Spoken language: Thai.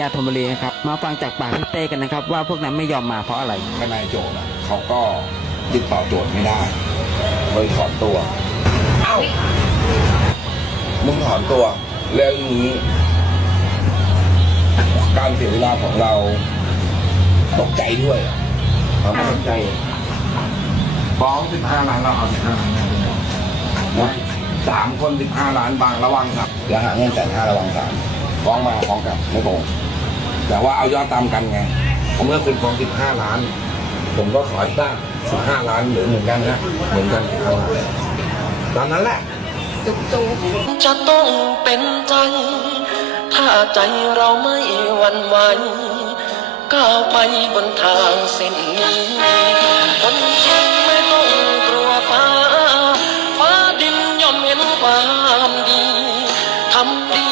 ยาธนบุรีนะครับมาฟังจากปากพี่เต้กันนะครับว่าพวกนั้นไม่ยอมมาเพราะอะไรทนายโจทย์อะเขาก็ติดต่อโจทย์ไม่ได้เลยถอนตัวเอ้ามึงถอนตัวแล้วอย่างนี้ การเสียเวลาของเราตกใจด้วยเหรอเราไม่ตกใจฟ้องสิบห้าล้านเราเอาสิบห้าล้านได้ไหมนะสามคนสิบห้าล้านบางระวังครับเดี๋ยวหาเงินแสนห้าระวังสามฟ้องมาฟ้องกลับไม่โกง แต่ว่าเอายอดตามกันไงเมื่อคุณฟ้อง15 ล้าน ผมก็ขออีกบ้าง15 ล้านเหมือเหมือนกันนะเหมือนกันเอาตามนั้นแหละจะต้องเป็นใจ ถ้าใจเราไม่หวั่นไหวก้าวไปบนทางเส้นนี้คนจริงไม่ต้องกลัวฟ้า ฟ้าดินย่อมเห็นความดีทำดี